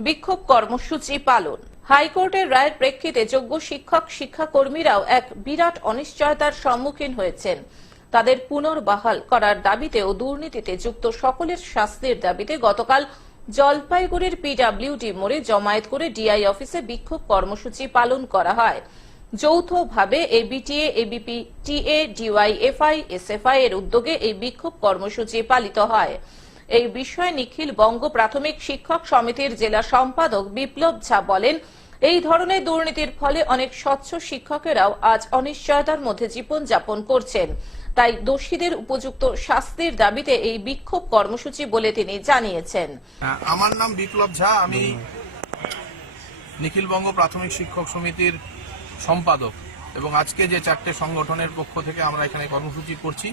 বিক্ষোভ কর্মসূচি পালন। হাইকোর্টের রায়ের প্রেক্ষিতে যোগ্য শিক্ষক, শিক্ষাকর্মীরাও এক বিরাট অনিশ্চয়তার সম্মুখীন হয়েছেন। তাদের পুনর্বহাল করার দাবিতে ও দুর্নীতিতে যুক্ত সকলের শাস্তির দাবিতে গতকাল জলপাইগুড়ির পিডাব্লিউডি মোড়ে জমায়েত করে ডিআই অফিসে বিক্ষোভ কর্মসূচি পালন করা হয়। যৌথভাবে ABTA ABPTA DYFI SFI এর উদ্যোগে এই বিক্ষোভ কর্মসূচি পালিত হয়। এই বিষয়ে নিখিল বঙ্গ প্রাথমিক শিক্ষক সমিতির জেলা সম্পাদক বিপ্লব ঝা বলেন, এই ধরনের দুর্নীতির ফলে অনেক স্বচ্ছ শিক্ষকেরাও আজ অনিশ্চয়তার মধ্যে জীবন যাপন করছেন। তাই দোষীদের উপযুক্ত শাস্তির দাবিতে এই বিক্ষোভ কর্মসূচি বলে তিনি জানিয়েছেন। আমার নাম বিপ্লব ঝা, আমি নিখিলবঙ্গ প্রাথমিক শিক্ষক সমিতির সম্পাদক। এবং আজকে যে চারটে সংগঠনের পক্ষ থেকে আমরা এখানে কর্মসূচি করছি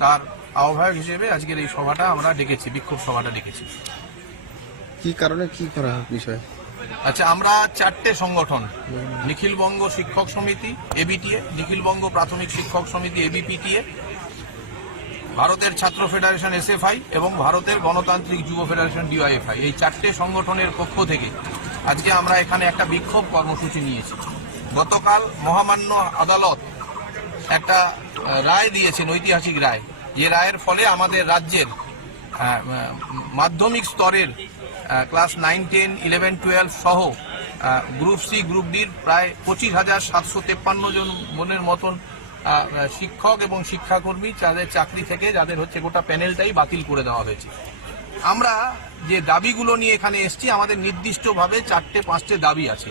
তার আহ্বায়ক হিসেবে আজকের এই সভাটা আমরা ডেকেছি বিক্ষোভ সভাটা ডেকেছি। কি কারণে কি করা বিষয়? আচ্ছা আমরা চারটে সংগঠন নিখিলবঙ্গ শিক্ষক সমিতি এবিটিএ নিখিলবঙ্গ প্রাথমিক শিক্ষক সমিতি এবিপিটিএ ভারতের ছাত্র ফেডারেশন এসএফআই এবং ভারতের গণতান্ত্রিক যুব ফেডারেশন ডিওয়াইএফআই এই চারটে সংগঠনের পক্ষ থেকে আজকে আমরা এখানে একটা বিক্ষোভ কর্মসূচি নিয়েছি। গতকাল মহামান্য আদালত একটা রায় দিয়েছেন, ঐতিহাসিক রায়। যে রায়ের ফলে আমাদের রাজ্যের মাধ্যমিক স্তরের class nine, ten, eleven, twelve সহ গ্রুপ সি, গ্রুপ ডির প্রায় পঁচিশ হাজার সাতশো তেপ্পান্ন জন মনের মতন শিক্ষক এবং শিক্ষাকর্মী যাদের চাকরি থেকে যাদের হচ্ছে গোটা প্যানেলটাই বাতিল করে দেওয়া হয়েছে। আমরা যে দাবিগুলো নিয়ে এখানে এসেছি, আমাদের নির্দিষ্টভাবে চারটে, পাঁচটে দাবি আছে।